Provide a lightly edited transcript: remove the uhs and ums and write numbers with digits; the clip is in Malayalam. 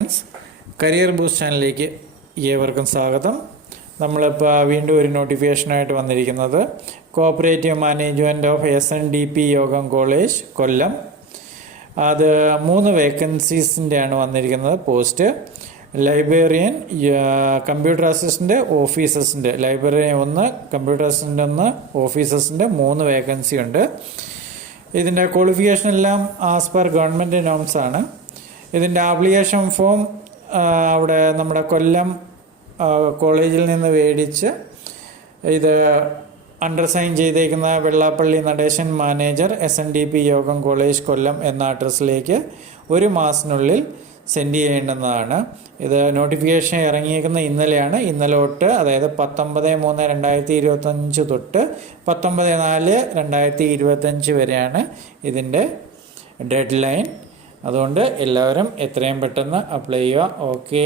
ഫ്രണ്ട്സ്, കരിയർ ബൂസ്റ്റ് ചാനലിലേക്ക് ഏവർക്കും സ്വാഗതം. നമ്മളിപ്പോൾ വീണ്ടും ഒരു നോട്ടിഫിക്കേഷനായിട്ട് വന്നിരിക്കുന്നത് cooperative management of SNDP Yogam college Kollam. അത് 3 വേക്കൻസീസിൻ്റെയാണ് വന്നിരിക്കുന്നത്. പോസ്റ്റ് ലൈബ്രറിയൻ, കമ്പ്യൂട്ടർ അസിസ്റ്റൻ്റ്, ഓഫീസസിൻ്റെ. ലൈബ്രറിയൻ 1, കമ്പ്യൂട്ടർ അസിസ്റ്റൻ്റ് 1, ഓഫീസസിൻ്റെ 3 വേക്കൻസി ഉണ്ട്. ഇതിൻ്റെ ക്വാളിഫിക്കേഷൻ എല്ലാം ആസ് പെർ ഗവൺമെൻറ് നോംസ് ആണ്. ഇതിൻ്റെ ആപ്ലിക്കേഷൻ ഫോം അവിടെ നമ്മുടെ കൊല്ലം കോളേജിൽ നിന്ന് മേടിച്ച് ഇത് അണ്ടർസൈൻ ചെയ്തേക്കുന്ന Vellappally Natesan, manager, SNDP Yogam college കൊല്ലം എന്ന അഡ്രസ്സിലേക്ക് 1 മാസത്തിനുള്ളിൽ സെൻഡ് ചെയ്യേണ്ടുന്നതാണ്. ഇത് നോട്ടിഫിക്കേഷൻ ഇറങ്ങിയേക്കുന്ന ഇന്നലെയാണ്. ഇന്നലെ തൊട്ട്, അതായത് 19/3/2025 തൊട്ട് 19/4/2025 വരെയാണ് ഇതിൻ്റെ ഡെഡ് ലൈൻ. അതുകൊണ്ട് എല്ലാവരും എത്രയും പെട്ടെന്ന് അപ്ലൈ ചെയ്യുക. ഓക്കെ.